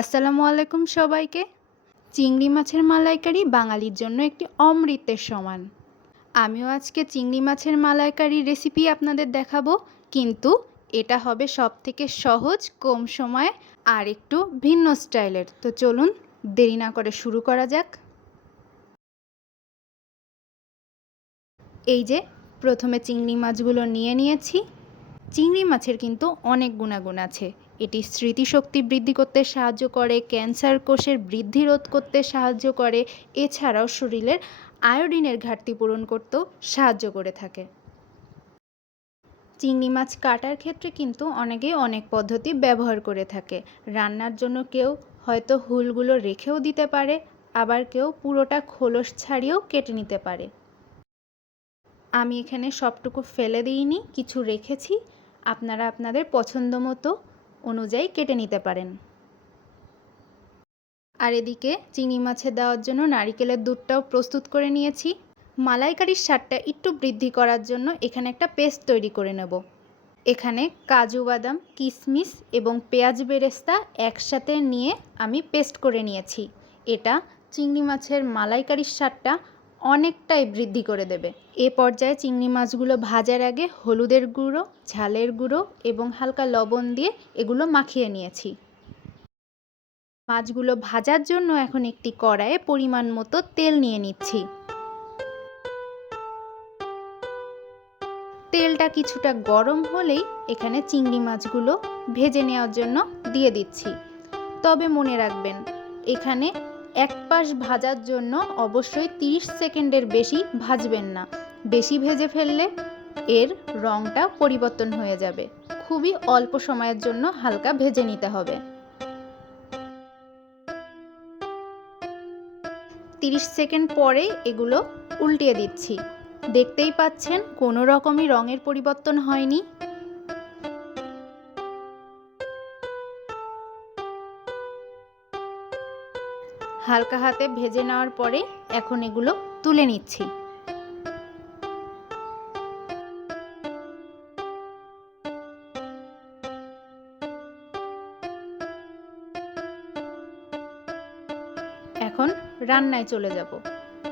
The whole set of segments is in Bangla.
আসসালামু আলাইকুম সবাইকে। চিংড়ি মাছের মালাইকারি বাঙালির জন্য একটি অমৃতের সমান। আমিও আজকে চিংড়ি মাছের মালাইকারি রেসিপি আপনাদের দেখাবো, কিন্তু এটা হবে সব থেকে সহজ, কম সময়ে আর একটু ভিন্ন স্টাইলের। তো চলুন, দেরি না করে শুরু করা যাক। এই যে, প্রথমে চিংড়ি মাছগুলো নিয়ে নিয়েছি। চিংড়ি মাছের কিন্তু অনেক গুণাগুণ আছে। এটি স্মৃতিশক্তি বৃদ্ধি করতে সাহায্য করে, ক্যান্সার কোষের বৃদ্ধি রোধ করতে সাহায্য করে, এছাড়াও শরীরের আয়োডিনের ঘাটতি পূরণ করতেও সাহায্য করে থাকে। চিংড়ি মাছ কাটার ক্ষেত্রে কিন্তু অনেকেই অনেক পদ্ধতি ব্যবহার করে থাকে। রান্নার জন্য কেউ হয়তো হুলগুলো রেখেও দিতে পারে, আবার কেউ পুরোটা খোলস ছাড়িয়েও কেটে নিতে পারে। আমি এখানে সবটুকু ফেলে দিইনি, কিছু রেখেছি। আপনারা আপনাদের পছন্দ মতো অনুযায়ী কেটে নিতে পারেন। আর এদিকে চিংড়ি মাছে দেওয়ার জন্য নারিকেলের দুধটাও প্রস্তুত করে নিয়েছি। মালাইকারির স্বাদটা একটু বৃদ্ধি করার জন্য এখানে একটা পেস্ট তৈরি করে নেব। এখানে কাজু বাদাম কিশমিশ এবং পেঁয়াজ বেরেস্তা একসাথে নিয়ে আমি পেস্ট করে নিয়েছি। এটা চিংড়ি মাছের মালাইকারির স্বাদটা অনেকটাই বৃদ্ধি করে দেবে। এ পর্যায়ে চিংড়ি মাছগুলো ভাজার আগে হলুদের গুঁড়ো, ঝালের গুঁড়ো এবং হালকা লবণ দিয়ে এগুলো মাখিয়ে নিয়েছি। মাছগুলো ভাজার জন্য এখন একটি কড়াইয়ে পরিমাণ মতো তেল নিয়ে নিচ্ছি। তেলটা কিছুটা গরম হলেই এখানে চিংড়ি মাছগুলো ভেজে নেওয়ার জন্য দিয়ে দিচ্ছি। তবে মনে রাখবেন, এখানে এক পাশ ভাজার জন্য অবশ্যই 30 সেকেন্ডের বেশি ভাজবেন না। বেশি ভেজে ফেললে এর রঙটা পরিবর্তন হয়ে যাবে। খুবই অল্প সময়ের জন্য হালকা ভেজে নিতে হবে। 30 সেকেন্ড পরে এগুলো উল্টিয়ে দিচ্ছি। দেখতেই পাচ্ছেন কোনো রকমই রঙের পরিবর্তন হয়নি। হালকা হাতে ভেজে নেওয়ার পরে এখন এগুলো তুলে নিচ্ছি। এখন রান্নায় চলে যাব।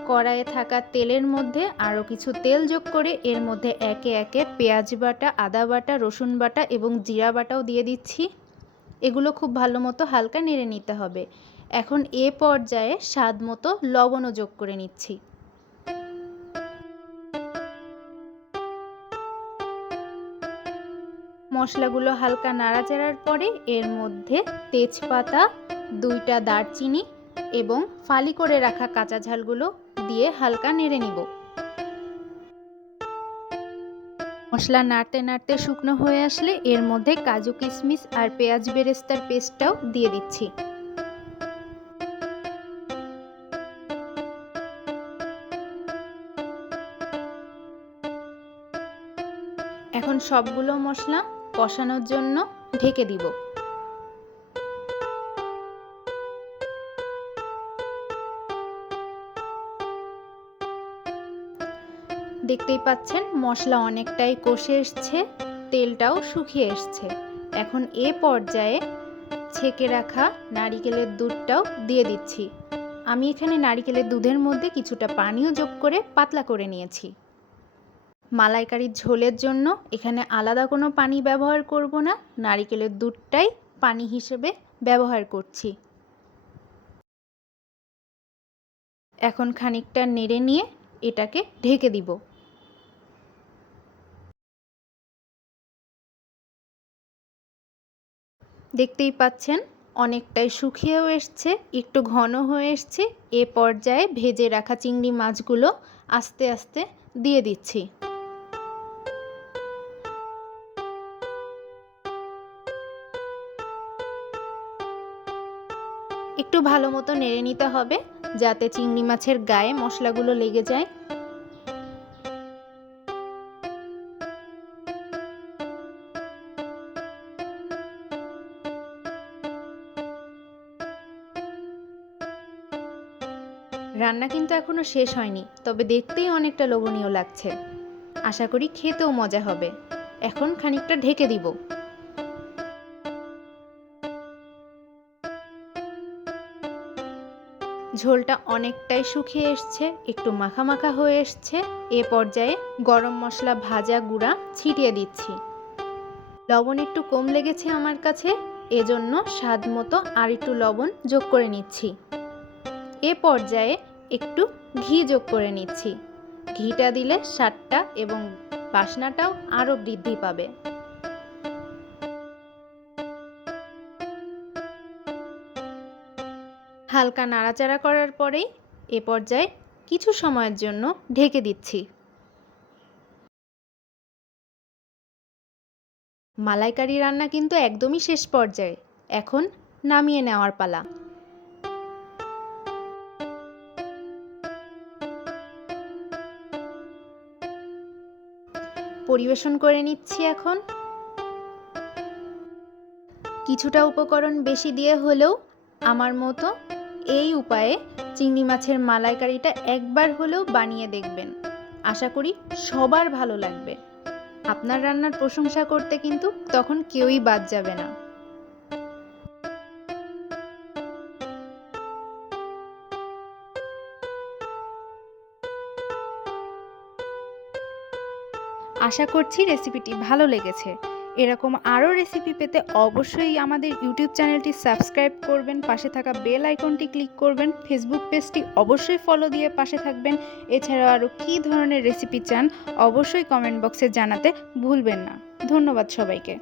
কড়াইয়ে থাকা তেলের মধ্যে আরও কিছু তেল যোগ করে এর মধ্যে একে একে পেঁয়াজ বাটা, আদা বাটা, রসুন বাটা এবং জিরা বাটাও দিয়ে দিচ্ছি। এগুলো খুব ভালো মতো হালকা নেড়ে নিতে হবে। এখন এ পর্যায়ে স্বাদ মতো লবণও যোগ করে নিচ্ছি। মশলাগুলো হালকা নাড়াচাড়ার পরে এর মধ্যে তেজপাতা, দুইটা দারচিনি এবং ফালি করে রাখা কাঁচা ঝালগুলো দিয়ে হালকা নেড়ে নিব। মশলা নাড়তে নাড়তে শুকনো হয়ে আসলে এর মধ্যে কাজু কিশমিশ আর পেঁয়াজ বেরেস্তার পেস্টটাও দিয়ে দিচ্ছি। এখন সবগুলো মশলা কষানোর জন্য ঢেকে দিব। দেখতেই পাচ্ছেন মশলা অনেকটাই কষে এসছে, তেলটাও শুকিয়ে এসছে। এখন এ পর্যায়ে ছেঁকে রাখা নারিকেলের দুধটাও দিয়ে দিচ্ছি। আমি এখানে নারিকেলের দুধের মধ্যে কিছুটা পানিও যোগ করে পাতলা করে নিয়েছি। মালাইকারির ঝোলের জন্য এখানে আলাদা কোনো পানি ব্যবহার করব না, নারিকেলের দুধটাই পানি হিসেবে ব্যবহার করছি। এখন খানিকটা নেড়ে নিয়ে এটাকে ঢেকে দিব। দেখতেই পাচ্ছেন, অনেকটাই শুকিয়েও এসছে, একটু ঘন হয়ে এসছে। এ পর্যায়ে ভেজে রাখা চিংড়ি মাছগুলো আস্তে আস্তে দিয়ে দিচ্ছি। একটু ভালো মতো নেড়ে নিতে হবে, যাতে চিংড়ি মাছের গায়ে মশলাগুলো লেগে যায়। রান্না কিন্তু এখনও শেষ হয়নি, তবে দেখতেই অনেকটা লোভনীয় লাগছে। আশা করি খেতেও মজা হবে। এখন খানিকটা ঢেকে দিব। ঝোলটা অনেকটাই শুকিয়ে এসছে, একটু মাখা মাখা হয়ে এসছে। এ পর্যায়ে গরম মশলা ভাজা গুঁড়া ছিটিয়ে দিচ্ছি। লবণ একটু কম লেগেছে আমার কাছে, এজন্য স্বাদ মতো আর একটু লবণ যোগ করে নিচ্ছি। এ পর্যায়ে একটু ঘি যোগ করে নিচ্ছি। ঘিটা দিলে স্বাদটা এবং বাসনাটাও আরও বৃদ্ধি পাবে। হালকা নাড়াচাড়া করার পরেই এ পর্যায়ে কিছু সময়ের জন্য ঢেকে দিচ্ছি। মালাইকারি রান্না কিন্তু একদমই শেষ পর্যায়ে। এখন নামিয়ে নেওয়ার পালা। পরিবেশন করে নিচ্ছি এখন। কিছুটা উপকরণ বেশি দিয়ে হলেও আমার মতো এই উপায়ে চিংড়ি মাছের মালাইকারিটা একবার হলেও বানিয়ে দেখবেন। আশা করি সবার ভালো লাগবে। আপনার রান্নার প্রশংসা করতে কিন্তু তখন কেউই বাদ যাবে না। আশা করছি রেসিপিটি ভালো লেগেছে। এরকম আরও রেসিপি পেতে অবশ্যই আমাদের ইউটিউব চ্যানেলটি সাবস্ক্রাইব করবেন, পাশে থাকা বেল আইকনটি ক্লিক করবেন ফেসবুক পেজটি অবশ্যই ফলো দিয়ে পাশে থাকবেন। এছাড়াও আরও কী ধরনের রেসিপি চান অবশ্যই কমেন্ট বক্সে জানাতে ভুলবেন না। ধন্যবাদ সবাইকে।